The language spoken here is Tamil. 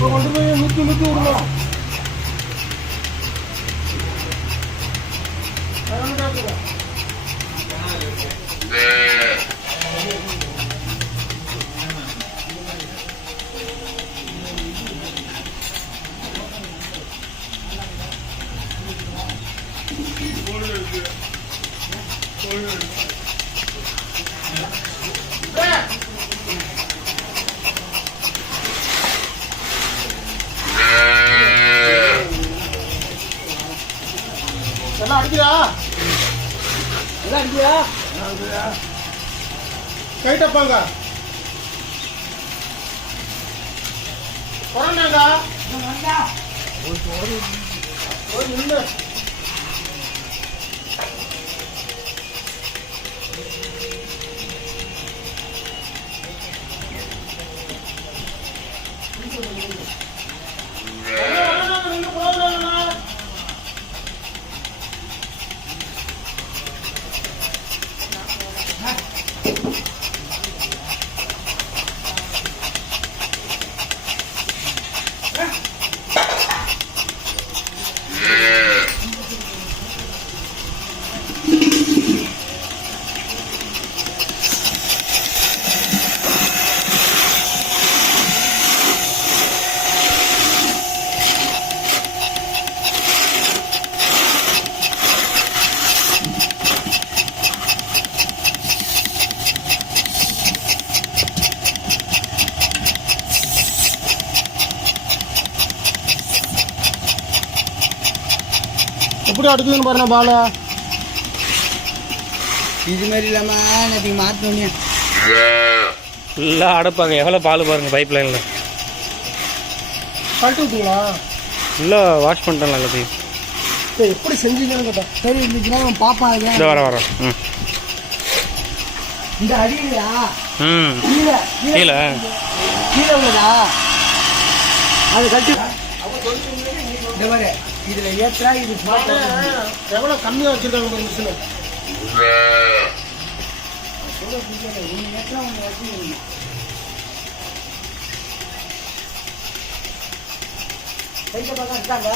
கொண்டு போய் நூற்றி விடணும். எல்லாம் அடிக்கிறா, எல்லாம் அடிக்கிறா. கைட்டப்பாங்க கொரோனாங்க நின்று எப்படி அடிக்குதுன்னு பாருங்க பால. இது மாதிரி இல்லாமல் நேற்று மாற்றோன்னே ஃபுல்லாக அடைப்பாங்க. எவ்வளோ பால் பாருங்கள் பைப் லைனில். கழட்டி விட்டீங்களா? இல்லை வாஷ் பண்ணிட்டேன் எல்லாத்தையும். எப்படி செஞ்சீங்கன்னு கேட்டேன். சரி இருந்துச்சுன்னா பாப்பா இந்த வர ம் இந்த அடியிலையா? ம் கீழே கீழே கீழே உள்ளதா? அது கட்டி இதில் ஏற்றா இது எவ்வளோ கம்மியாக வச்சுருக்காங்க ஒரு மிஷினு. ஏற்றா ஒன்று வச்சு கைட்ட பக்கம் இருக்காங்க.